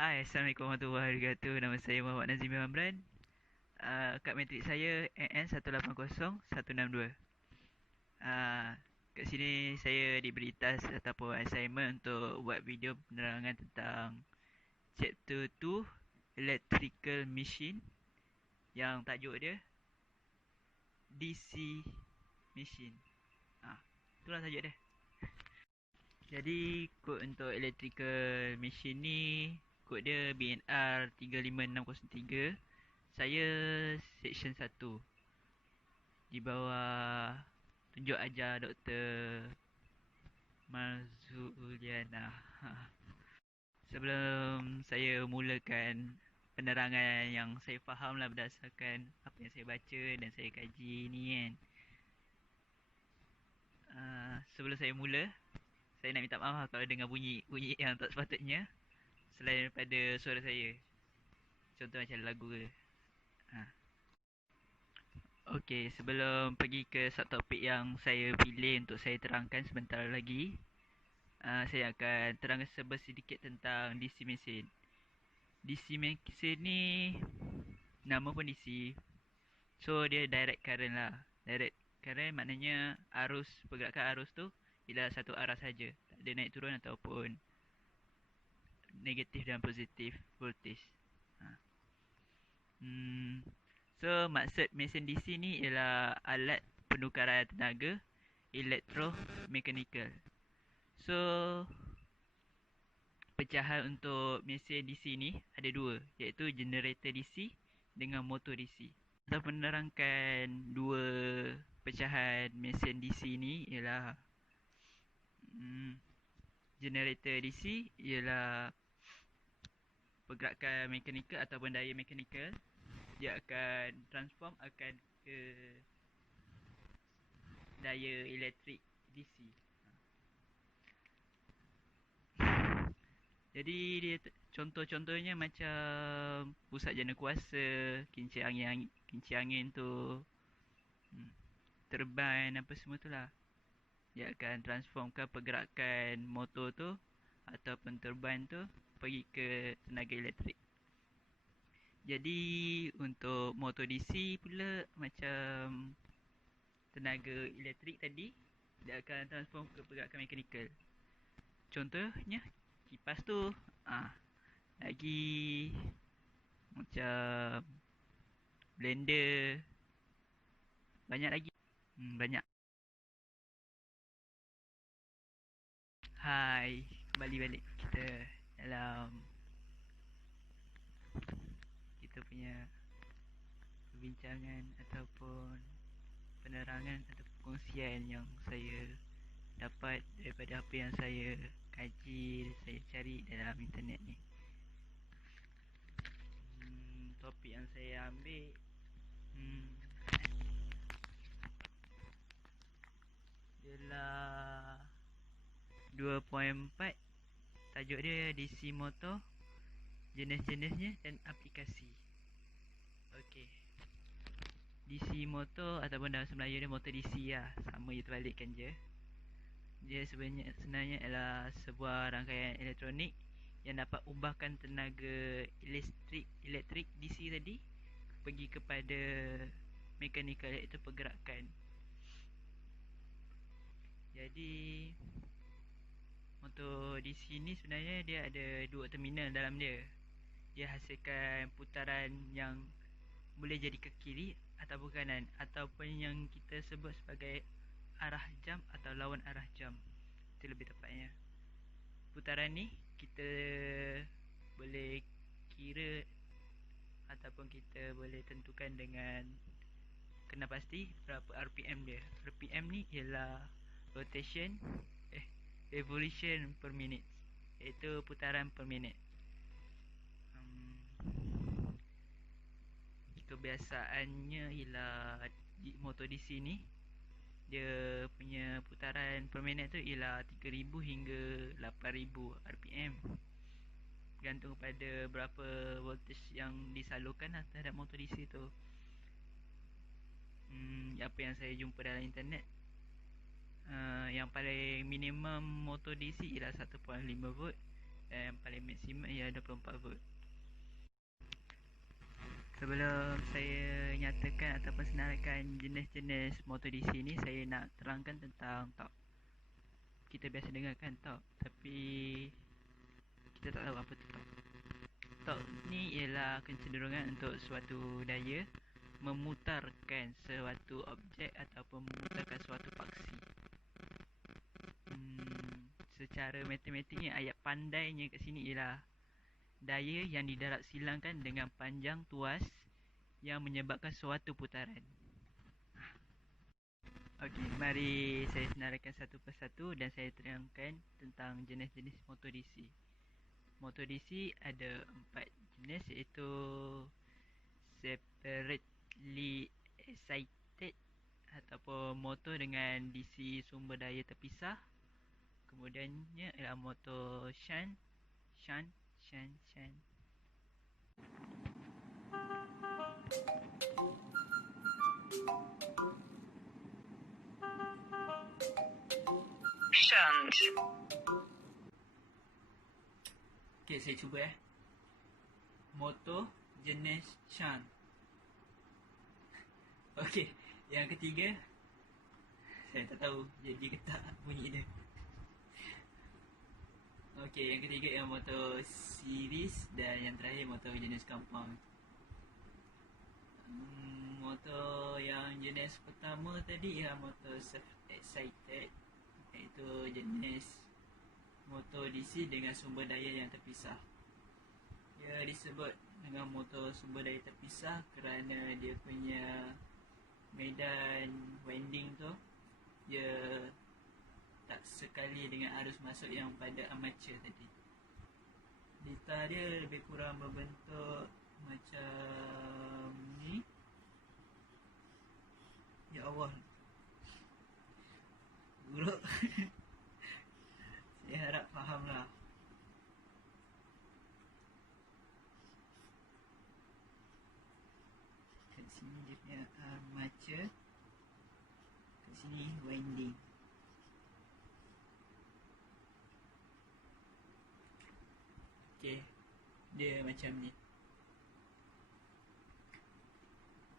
Hai, Assalamualaikum warahmatullahi wabarakatuh. Nama saya Muhammad Nazim Amran. Kad matrik saya NN180162. Uh, kat sini saya diberi task ataupun assignment untuk buat video penerangan tentang chapter 2 Electrical Machine yang tajuk dia DC Machine. Itulah tajuk dia. Jadi kod untuk electrical machine ni, kod dia BNR 35603. Saya section 1 di bawah tunjuk ajar Dr. Marzuliana. Sebelum saya mulakan penerangan yang saya faham lah berdasarkan apa yang saya baca dan saya kaji ni kan. Sebelum saya mula, saya nak minta maaf kalau dengar bunyi yang tak sepatutnya selain daripada suara saya. Contoh macam lagu ke. Okey, sebelum pergi ke subtopik yang saya pilih untuk saya terangkan sebentar lagi, saya akan terangkan sedikit tentang DC mesin. DC mesin ni nama pun DC. So dia direct current lah. Direct current maknanya pergerakan arus tu ialah satu arah saja. Tak ada naik turun ataupun negatif dan positif voltage. So maksud mesin DC ni ialah alat penukaran tenaga elektromekanikal. So pecahan untuk mesin DC ni ada dua, iaitu generator DC dengan motor DC. Kita menerangkan dua pecahan mesin DC ni ialah generator DC ialah pergerakan mekanikal ataupun daya mekanikal. Dia akan transform ke daya elektrik DC. Jadi dia contoh-contohnya macam pusat jana kuasa, kincir angin tu, turbine apa semua tu lah. Dia akan transformkan pergerakan motor tu ataupun turbine tu pergi ke tenaga elektrik. Jadi untuk motor DC pula macam tenaga elektrik tadi, dia akan transform ke pergerakan mekanikal. Contohnya kipas tu. Lagi macam blender. Banyak lagi. Banyak. Hai, kembali balik kita dalam kita punya perbincangan ataupun penerangan atau perkongsian yang saya dapat daripada apa yang saya kaji, saya cari dalam internet ni. Topik yang saya ambil ialah 2.4. Tajuk dia DC motor, jenis-jenisnya dan aplikasi. Okey. DC motor ataupun dalam Melayu dia motor DC lah. Sama je, terbalikkan je. Dia sebenarnya adalah sebuah rangkaian elektronik yang dapat ubahkan tenaga elektrik DC tadi pergi kepada mekanikal, iaitu pergerakan. Jadi motor DC ni sebenarnya dia ada dua terminal dalam dia. Dia hasilkan putaran yang boleh jadi ke kiri ataupun kanan, ataupun yang kita sebut sebagai arah jam atau lawan arah jam. Itu lebih tepatnya. Putaran ni kita boleh kira ataupun kita boleh tentukan dengan kena pasti berapa RPM dia. RPM ni ialah revolution per minute, iaitu putaran per minit. Kebiasaannya ialah motor DC ni dia punya putaran per minit tu ialah 3000 hingga 8000 RPM, bergantung pada berapa voltage yang disalurkan terhadap motor DC tu. Apa yang saya jumpa dalam internet, yang paling minimum motor DC ialah 1.5 volt dan yang paling maksimum ialah 24 volt. Sebelum saya nyatakan ataupun senaraikan jenis-jenis motor DC ni, saya nak terangkan tentang torque. Kita biasa dengar kan torque, tapi kita tak tahu apa tu torque. Torque ni ialah kecenderungan untuk suatu daya memutarkan suatu objek ataupun memutarkan suatu paksi. Secara matematiknya, ayat pandainya kat sini ialah daya yang didarab silangkan dengan panjang tuas yang menyebabkan suatu putaran. Okey, mari saya senaraikan satu persatu dan saya terangkan tentang jenis-jenis motor DC. Motor DC ada 4 jenis, iaitu separately excited ataupun motor dengan DC sumber daya terpisah. Kemudiannya ialah motor shunt. Okey, saya cuba motor jenis shunt. Okey, yang ketiga saya tak tahu jadi ke tak bunyi dia. Okey, yang ketiga ialah motor series dan yang terakhir motor jenis compound. Motor yang jenis pertama tadi ialah motor self-excited, iaitu jenis motor DC dengan sumber daya yang terpisah. Dia disebut dengan motor sumber daya terpisah kerana dia punya medan winding tu dia tak sekali dengan arus masuk yang pada armature tadi. Data dia lebih kurang berbentuk macam ni. Ya Allah, buruk. Saya harap faham lah. Kat sini dia punya armature, kat sini winding. Okey, dia macam ni.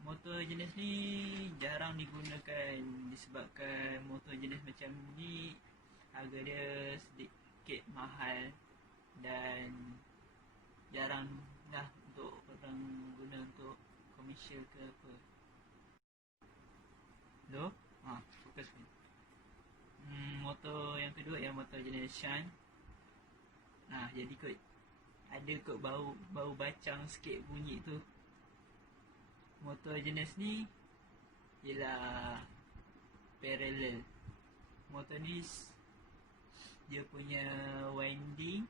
Motor jenis ni jarang digunakan disebabkan motor jenis macam ni harga dia sedikit mahal dan jarang dah untuk orang guna untuk komersial ke apa. Loh? Fokus ni. Motor yang kedua ialah motor jenis shunt. Jadi kot ada kot bau bacang sikit bunyi tu. Motor jenis ni ialah parallel. Motor ni dia punya winding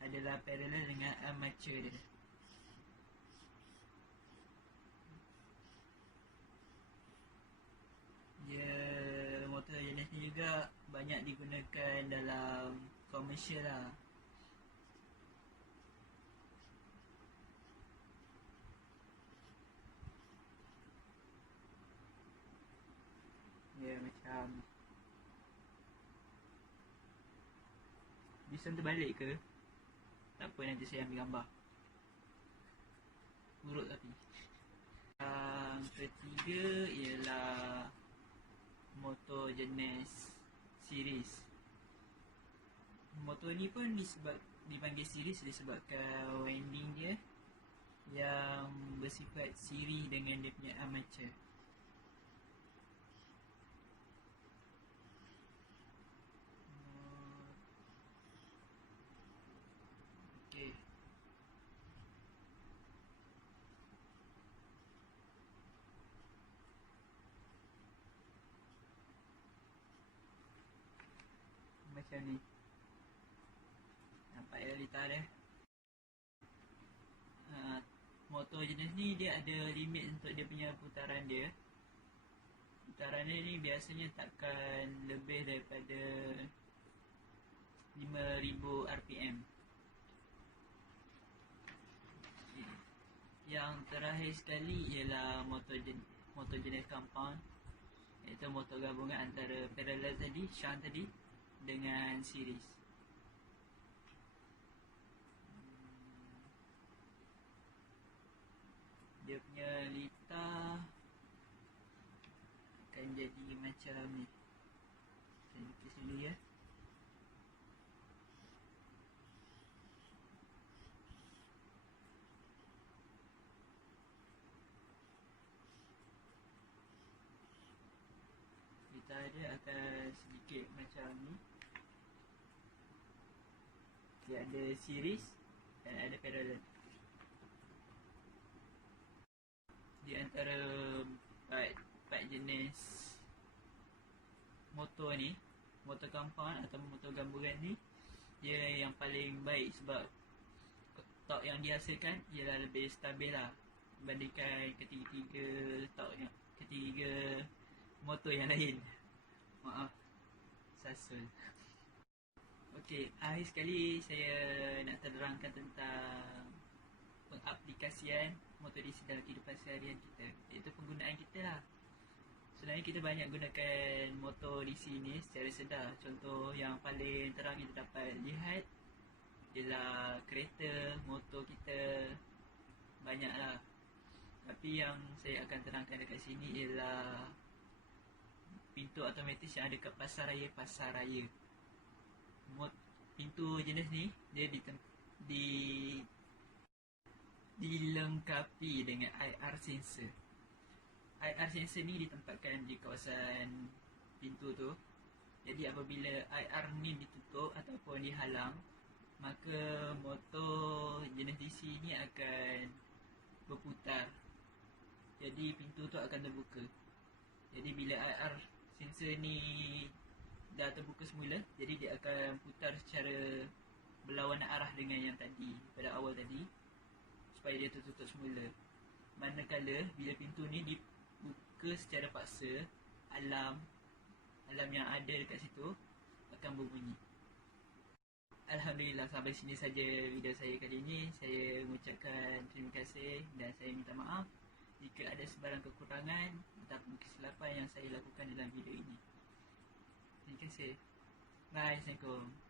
adalah parallel dengan armature dia. Motor jenis ni juga banyak digunakan dalam komersial lah. Macam bisa terbalik ke? Tak apa, nanti saya ambil gambar. Buruk tapi. Yang ketiga ialah motor jenis series. Motor ni pun dipanggil series disebabkan winding dia yang bersifat siri dengan dia punya armature. Macam ni. Nampak realita dia. Motor jenis ni dia ada limit untuk dia punya putaran dia. Putaran dia ni biasanya takkan lebih daripada 5000 rpm. Yang terakhir sekali ialah motor jenis compound, iaitu motor gabungan antara parallel tadi, shunt tadi dengan series. Dia punya litar akan jadi macam ni. Saya lukis dulu ya. Litar dia akan sedikit macam ni. Dia ada series dan ada parallel. Di antara empat jenis motor ni, motor compound atau motor gamburan ni, dia yang paling baik sebab torque yang dihasilkan ialah lebih stabil lah berbandingkan ketiga motor yang lain. Maaf, sasul. Okey, akhir sekali saya nak terangkan tentang pengaplikasian motor DC dalam kehidupan seharian kita, iaitu penggunaan kita lah. Sebenarnya kita banyak gunakan motor DC ni secara sedar. Contoh yang paling terang kita dapat lihat ialah kereta, motor kita, banyak lah. Tapi yang saya akan terangkan dekat sini ialah pintu automatis yang ada kat pasar raya. Pintu jenis ni dia dilengkapi dengan IR sensor. IR sensor ni ditempatkan di kawasan pintu tu. Jadi apabila IR ni ditutup ataupun dihalang, maka motor jenis DC ni akan berputar. Jadi pintu tu akan terbuka. Jadi bila IR sensor ni dah terbuka semula, jadi dia akan putar secara berlawanan arah dengan yang tadi, pada awal tadi, supaya dia tertutup semula. Manakala bila pintu ni dibuka secara paksa, alarm yang ada dekat situ akan berbunyi. Alhamdulillah, sampai sini saja video saya kali ini. Saya mengucapkan terima kasih dan saya minta maaf jika ada sebarang kekurangan ataupun kesilapan yang saya lakukan dalam video ini. Terima kasih. Bye. Assalamualaikum.